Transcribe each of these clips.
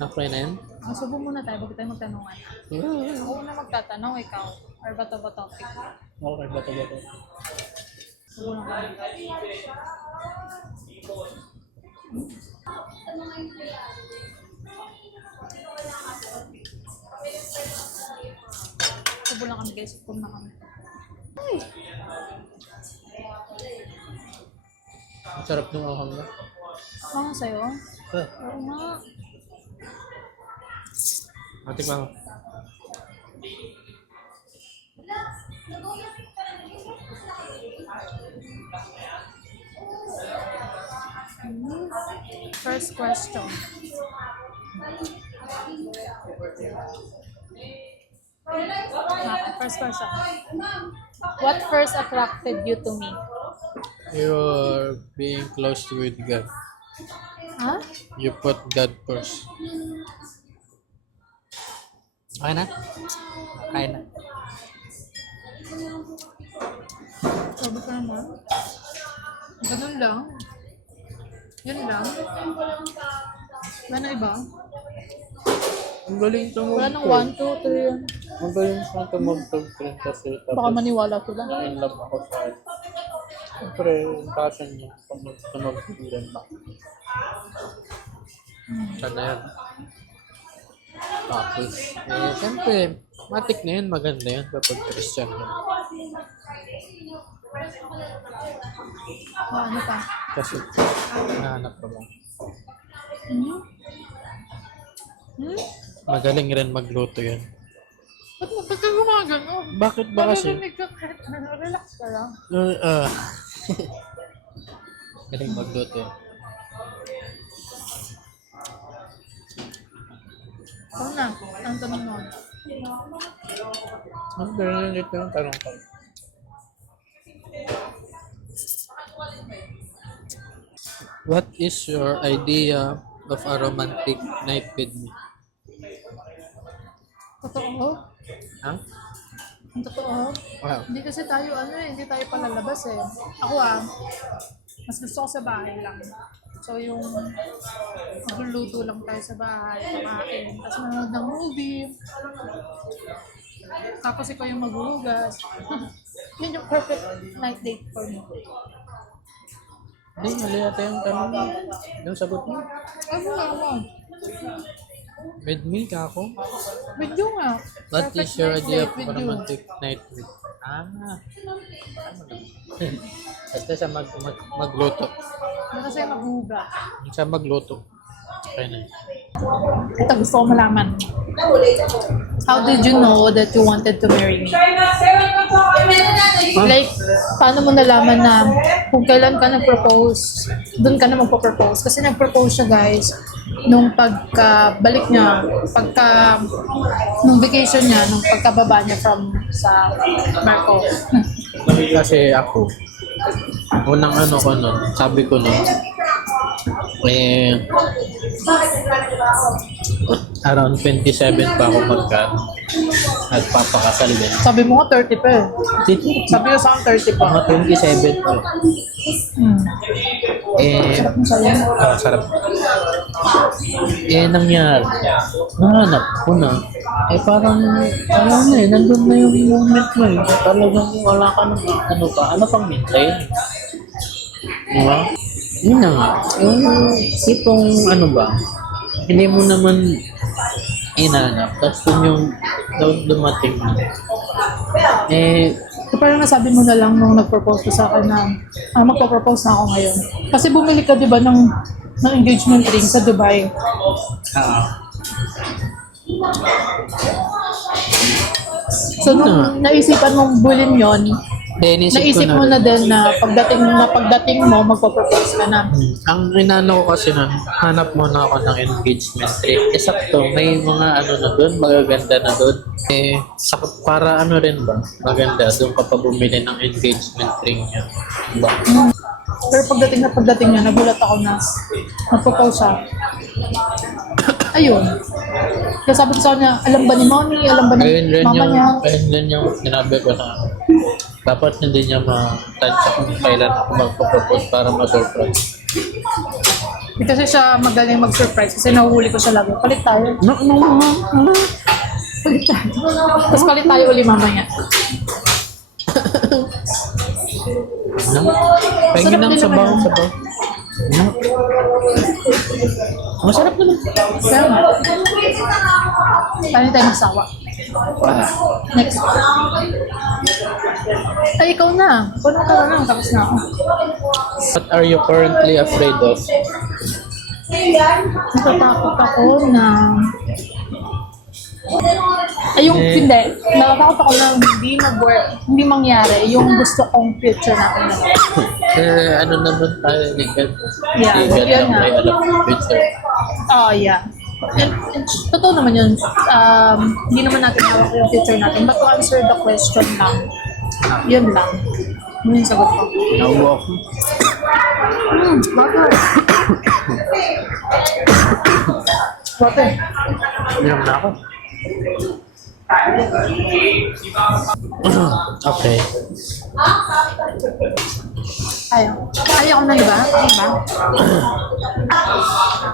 Okay na yun? Subo muna tayo, bago tayo magtanungan. Yeah. Ako na magtatanong, ikaw. Or bato ba topic? Okay, bato. Subo na kami. Subo lang kami guys, subo na kami. Ay! Ang sarap ng ahang na. Ano sa'yo? Ah, Oo nga. ate pa. First question. First question. What first attracted you to me? You're being close with God. Huh? You put God first. Okay na? Okay na. Sabi ko naman. Ganun lang. Yun lang. Wala na iba? Ang galing Wala nang tumugtog. 1, 2, 3 yun. Ang galing sa tumugtog rin kasi. Baka Tapos, maniwala ko lang. in love ako sa akin. Siyempre, yung passion niya. Tumugtog rin ba? Sana yan. Tapos, siyempre, matik na yun, maganda yun kapag Christian yun. Ano pa? Kasi, nahanap ko lang. Hmm? Hmm? Magaling rin magluto yun. Ba't ka gumagano? Bakit ba kasi? Relax ka lang. Galing magluto yun. Ikaw na. Ang tanong mo. Ang galing ito yung tanong ko. What is your idea of a romantic night with me? Totoo? Ha? Ang totoo? Wow. Hindi kasi tayo, hindi tayo palalabas eh. Ako mas gusto ko sa bahay lang. So yung magluluto lang tayo sa bahay, kakain, tapos manonood ng movie. Tapos ikaw yung maghuhugas. Yun yung perfect night date for me. Hindi, mali ata yung tanong. Yung sagot mo. Ano? With me, kako? With you nga. What Perfect is your night idea date of with a you. romantic night with? Basta siya magluto. Hindi kasi maghuhugas. Siya magluto. Okay na. Ito gusto ko malaman. How did you know that you wanted to marry me? Like, paano mo nalaman na kung kailan ka nag-propose, doon ka na magpo-propose? Kasi nag-propose siya guys, nung pagkabalik niya, nung vacation niya, nung pagkababa niya sa barko. Kasi ako, unang ano ko nun, sabi ko nun, around 27 pa ako nagpapakasal din. Sabi mo nga 30 pa eh. Sabi ko sa akin 30 pa. Mga 27 pa. Sarap mo sa'yo. Sarap. Nangyari. Nahanap ko na. Parang, nandun na yung moment mo eh. Talagang wala ka nang ano pa. Ano pang mintay? Diba? Yun na nga. Yung tipong ano ba, hindi mo naman inanap. Tapos kung yung dumating na. So parang nasabi mo na lang nung nag-propose ko sa akin na magpa-propose na ako ngayon. Kasi bumili ka 'di ba ng engagement ring sa Dubai. So nung naisipan mong bulin yon, naisip mo na din na pagdating mo magpa-propose ka na. Ang inano ko kasi nun, hanap muna ako ng engagement ring. Sakto, may mga ano na doon, magaganda na doon. Para ano rin ba, maganda, doon ka pa bumili ng engagement ring niya. Diba? Pero pagdating niya, nagulat ako na nag-propose siya. Ayun. Kaya sabi ko sa kanya, alam ba ni mommy? Alam ba ni mama niya? Ayun rin yung sinabi ko na dapat hindi niya ma-touch kung kailan ako magpo-propose para ma-surprise. Hindi kasi siya magaling mag-surprise kasi nahuhuli ko siya lagi. Palit tayo. Palit tayo. Tapos palit tayo uli mamaya. Pahingin Sarap ng din sabaw, naman. sabaw. Masarap naman. Kaya nga. Paano tayo magsawa? Next. Ay, ikaw na. Ikaw na. Tapos na ako. What are you currently afraid of? Natatakot ako na... Ay, yung hindi. Natatakot ako na hindi mangyari yung gusto kong future natin. Ano naman tayo ni God? Yeah, Si God yun lang nga. may alam ng future. Oh, yeah. And totoo naman yun. Hindi naman natin hawak yung future natin. But to answer the question lang, yun lang. Yun yung sagot ko. Nawa ako. Water. Water. Inom na ako. Okay. Ayaw ko na, diba? Diba?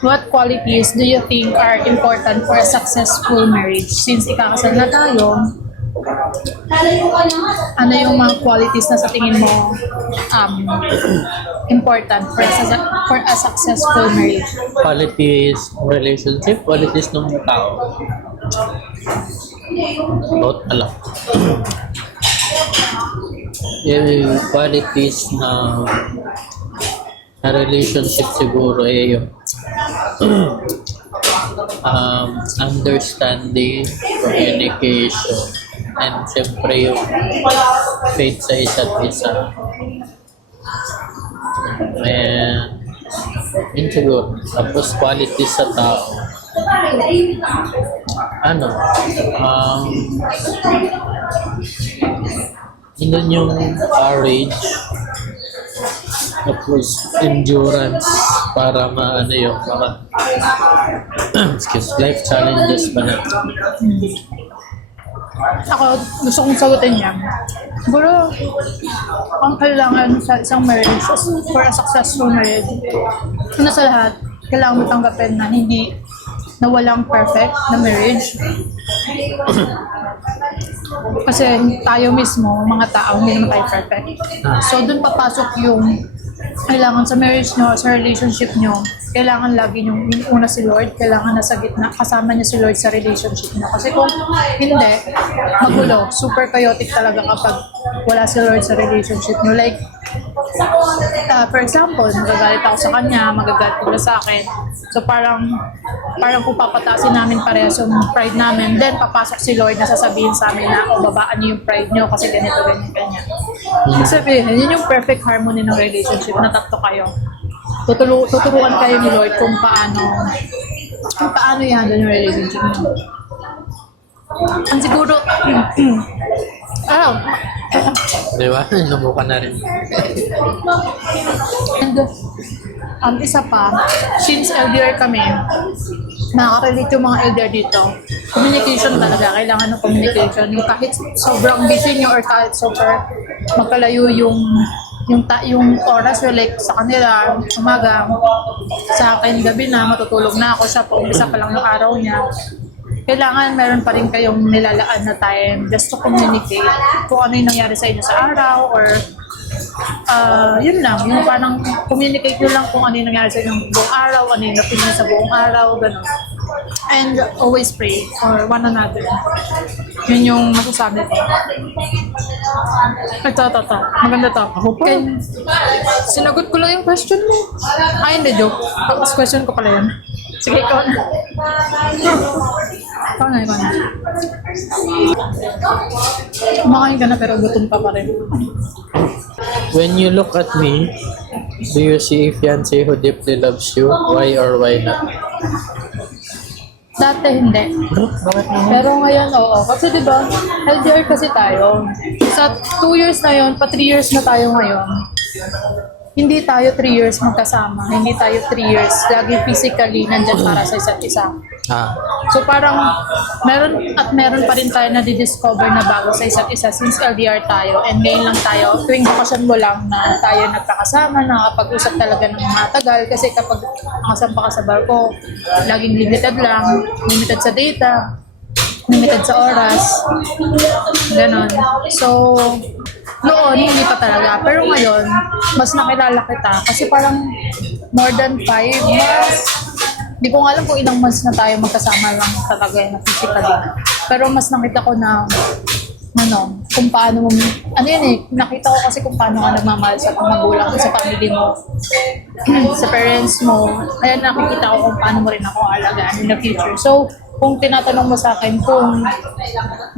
What qualities do you think are important for a successful marriage? Since ikakasal na tayo, ano yung mga qualities na sa tingin mo important for a successful marriage? Qualities, relationship, qualities ng tao. Both alam. Yung qualities na relationship siguro ay yung understanding, communication, and siyempre yung faith sa isa't isa. And yun siguro. Tapos qualities sa tao. Ano? Yun yung courage. Tapos endurance para maano yung mga life challenges ba na. Ako, gusto kong sagutin yan. Siguro, ang kailangan sa isang marriage, for a successful marriage, una sa lahat, kailangan mo tanggapin na hindi na walang perfect na marriage. Kasi tayo mismo, mga tao, hindi naman tayo perfect. So, dun papasok yung kailangan sa marriage nyo, sa relationship nyo, kailangan lagi yung una si Lord, kailangan nasa gitna, kasama niya si Lord sa relationship nyo. Kasi kung hindi, magulo, super chaotic talaga kapag wala si Lord sa relationship nyo. Like, for example, magagalit ako sa kanya, magagalit ko sa akin. So parang kung papataasin namin parehas yung pride namin, then papasok si Lord na sasabihin sa amin na, babaan niyo yung pride niyo kasi ganito, ganyan. Sabihin, yun yung perfect harmony ng relationship na tatlo kayo. Tuturuan kayo ni Lord kung paano i-handle yung relationship niyo. Ang siguro, Di ba? Lumukan na rin. And isa pa, since LDR kami, nakaka-relate yung mga LDR dito. Communication talaga, kailangan ng communication. Yung kahit sobrang busy nyo or kahit super magkalayo yung oras, like sa kanila, umaga, sa akin gabi na, matutulog na ako, siya pa, umpisa pa lang yung araw niya. Kailangan meron pa rin kayong nilalaan na time just to communicate kung ano yung nangyari sa inyo sa araw or yun lang, yung parang communicate nyo lang kung ano yung nangyari sa inyong buong araw, ano yung napili sa buong araw, gano'n. And always pray for one another. Yun yung masasabi ko. Ito. Maganda to. And, sinagot ko lang yung question mo. Ay, hindi, joke. Tapos question ko pala yun. Sige, ikaw na. Ikaw na. Kumakain ka na pero gutom pa rin. When you look at me, do you see a fiancé who deeply loves you? Why or why not? Dati hindi. Bakit naman? Pero ngayon, oo. Kasi diba, LDR kasi tayo. Sa 2 years na yun, pa 3 years na tayo ngayon. Hindi tayo 3 years magkasama. Hindi tayo 3 years lagi physically nandyan para sa isa't isa. Ah, So parang meron pa rin tayo na di-discover na bago sa isa't isa since LDR tayo and ngayon lang tayo, tuwing bakasyon mo lang na tayo nagkakasama, nakakapag-usap talaga ng matagal kasi kapag nakasampa ka sa barko, laging limited lang, limited sa data, limited sa oras, ganon. So, noon, hindi pa talaga. Pero ngayon, mas nakilala kita kasi parang more than 5 months. Hindi ko nga alam kung ilang months na tayo magkasama lang talaga na physically. Pero mas nakita ko na kung paano mo, nakita ko kasi kung paano ka nagmamahal sa magulang mo, sa family mo, sa parents mo. Kaya nakikita ko kung paano mo rin ako alagaan in the future. So, kung tinatanong mo sa akin kung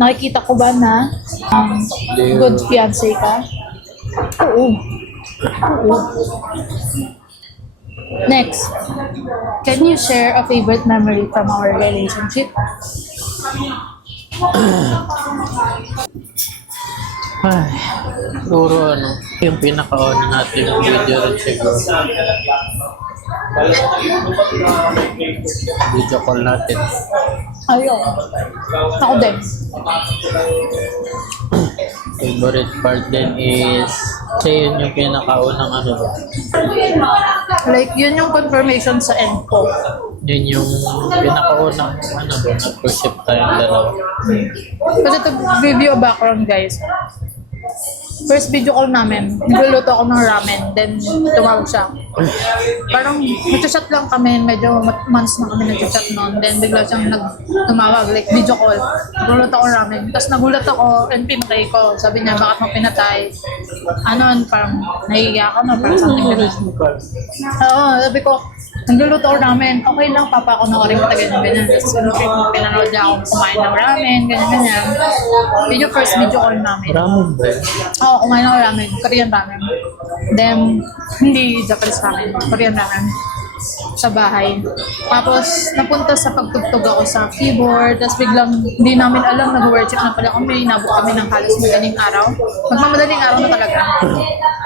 nakikita ko ba na good fiancé ka? Oo. Oo. Next, can you share a favorite memory from our relationship? ay, siguro yung pinaka-on natin yung video rin siguro. Video call natin. Ayun. Ako din. Favorite part din is, kasi yun yung pinaka-unang ba? Like, yun yung confirmation sa end ko. Yun yung pinaka-unang ba, nag-worship tayong dalawa. Kasi to give you a background, guys. First video call namin, nagluluto ako ng ramen, then tumawag siya. Parang nag-chat lang kami, medyo months na kami nag-chat noon, then bigla siyang tumawag, like video call. Nagluluto ako ng ramen. Tapos nagulat ako and pinatay ko. Sabi niya, bakit mo pinatay? Parang nahihiya ka na, parang something like that. Oo, sabi ko, nagluluto ako ramen. Okay lang, papa ako na rin ganyan. Tapos pinanood niya ako kumain ng ramen, ganyan. Yun yung first video call namin. Ramen ba? Oo, kumain ako ramen. Korean ramen. Then, hindi Japanese ramen. Korean ramen. Sa bahay. Tapos, napunta sa pagtugtog ako sa keyboard. Tapos biglang, hindi namin alam, nag-worship na pala kami. Inabot kami ng halos madaling araw. Magmamadaling araw na talaga.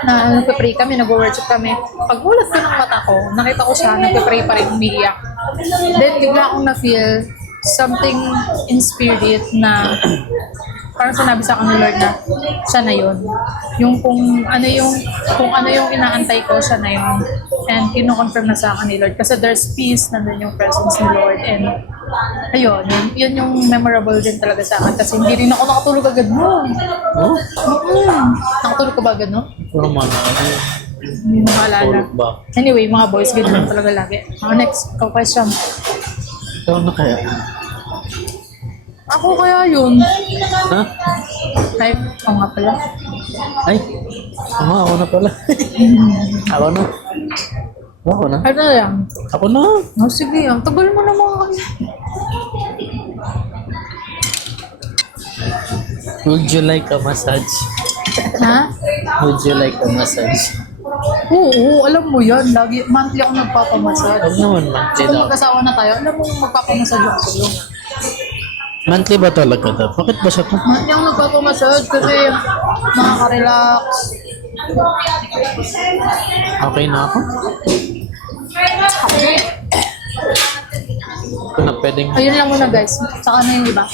Na nagpe-pray kami, nag-worship kami. Pag-ulat ko ng mata ko, nakita ko siya, nagpe-pray pa rin, umiiyak. Then, bigla akong na-feel something in spirit na parang sinabi sa akin ni Lord na siya na yun. Yung kung ano yung inaantay ko, siya na yun. And kino-confirm na sa akin ni Lord. Kasi there's peace, nandun yung presence ni Lord. And ayun, yun yung memorable din talaga sa akin. Kasi hindi rin ako nakatulog agad mo. Oh? Nakatulog ka ba agad, no? Puro man Hindi mo maalala. tulog ba? Anyway, mga boys, ganyan talaga lagi. Next, question. Ikaw na kaya? Ako kaya yun. Ha? Type, ako nga pala. Ay! Ako na pala. Ako na. Ako na. Ano lang? Ako na. Oh, sige, ang tagal mo naman. Would you like a massage? Ha? Would you like a massage? Oo, alam mo yan. Lagi, monthly ako nagpapamassage. Huwag naman monthly Kung daw. mag-asawa na tayo, alam mo magpapamassage ako sa'yo. Monthly ba talaga daw? Bakit ba siya to? Monthly ako nagpapamassage kasi makaka-relax. Okay na ako? Kung na pwedeng Ayun lang muna guys. Saka na yung iba.